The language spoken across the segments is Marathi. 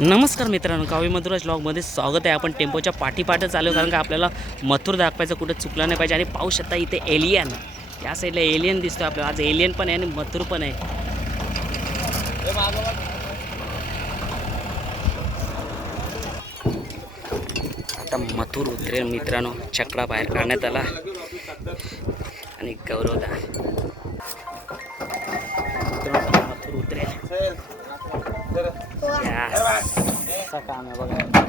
नमस्कार मित्रांनो, काव्य मथुराज व्लॉगमध्ये स्वागत आहे. आपण टेम्पोच्या पाठीपाठच चालू कारण का आपल्याला मथुर दाखवायचं कुठं चुकलं नाही पाहिजे. आणि पाहू शकता इथे एलियन, या साईडला एलियन दिसतो आपल्याला. आज एलियन पण आहे आणि मथुर पण आहे. आता मथुर उतरेल मित्रांनो. छकडा बाहेर काढण्यात आला आणि गौरवदा मथुर उतरेल. काम आहे बघा.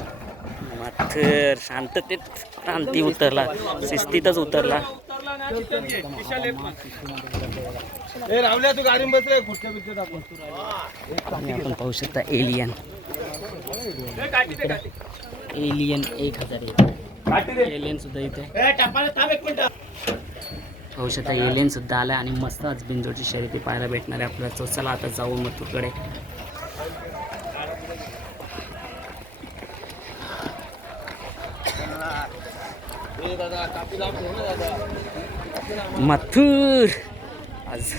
मथुर शांततेत शांती उतरला, शिस्तीतच उतरला. आपण पाहू शकता एलियन 1000 एलियन सुद्धा इथे पाहू शकता. एलियन सुद्धा आला आणि मस्त आज बिंजोडची शर्यती पाहायला भेटणार आहे आपल्याला. तो चला आता जाऊ मथुरकडे. मथुर आज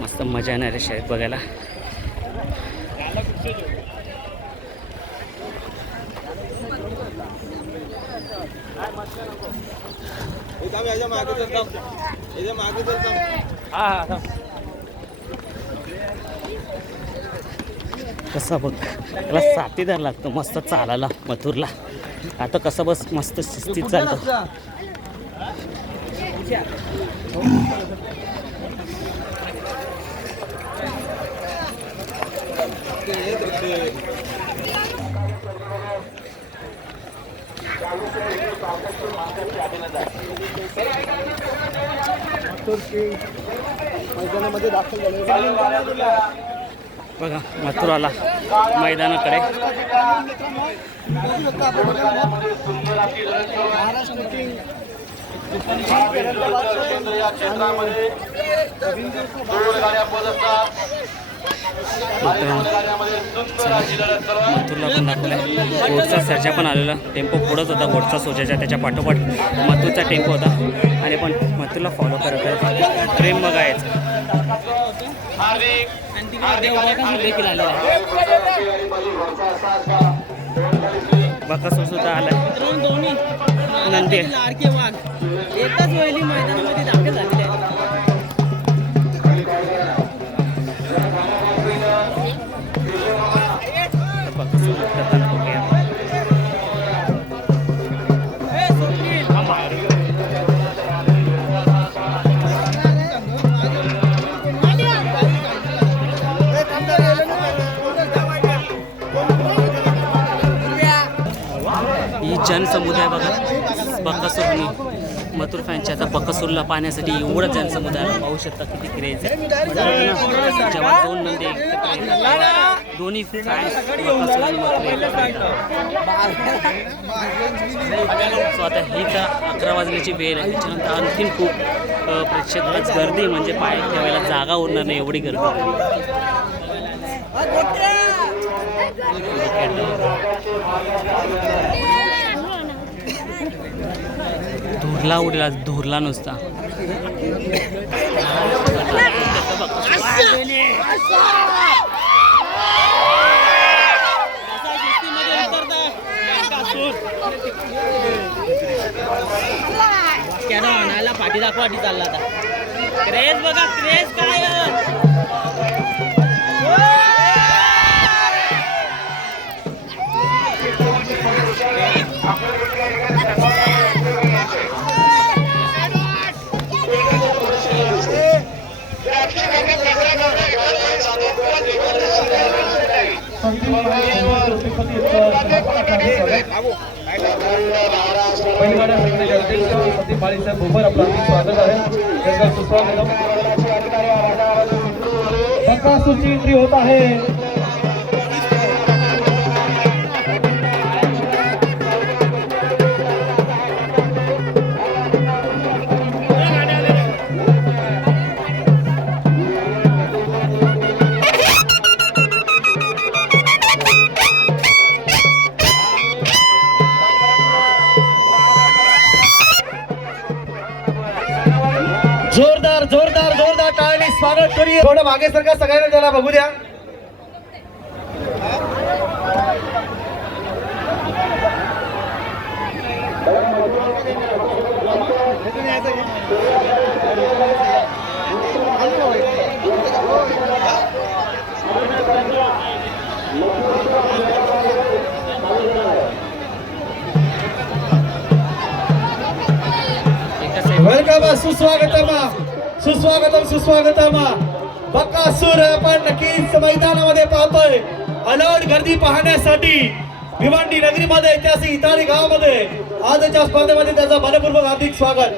मस्त मजा येणार आहे शर्यत बघायला. कसा बघ, त्याला साथीदार लागतो मस्त चालायला मथुरला. आता कसं बस मस्त शिस्तीत चालतो. मैदानामध्ये दाखल झाले बघा मथुर आला मैदानाकडे. मथुरला पण दाखवलाय. घोडचा सर्जा पण आलेला. टेम्पो पुढंच होता घोडचा सोजाच्या, त्याच्या पाठोपाठ मथुरचा टेम्पो होता आणि पण मथुरला फॉलो करत आहे. प्रेम बघायचं. बकासूर सुद्धा आलाय. नंदी एकाच वेळी मैदानामध्ये दाखल झालेले आहे. ही जनसमुदाय बघा. बकासूरनी मथुर फॅनच्या आता बकासूरला पाहण्यासाठी एवढा जनसमुदाय पाहू शकता किती क्रेज आहे. जेव्हा दोन नंदी एकत्र येतात, दोन्ही फॅन्स बकासूर आणि मथुर सो आता ही तर 11 वाजण्याची वेळ आहे. त्याच्यानंतर आणखीन खूप प्रेक्षक गर्दी, म्हणजे पाय ठेवायला जागा उरणार नाही एवढी गर्दी. धुरला उडला, धुरला नुसता. म्हणायला पाठी दाखवाटी चालला आता. क्रेज बघा, क्रेज काय. बकासूरची एंट्री होत आहे. जोरदार जोरदार जोरदार टाळी स्वागत करूया. थोडं मागे सरका, सगळ्यांना त्याला बघू द्या. सुस्वागतम सुस्वागतम. बकासूर आपण नक्कीच मैदानामध्ये पाहतोय. अलोट गर्दी पाहण्यासाठी भिवंडी नगरीमध्ये ऐतिहासिक इटाळी गावामध्ये आजच्या स्पर्धेमध्ये त्याचं मनपूर्वक हार्दिक स्वागत.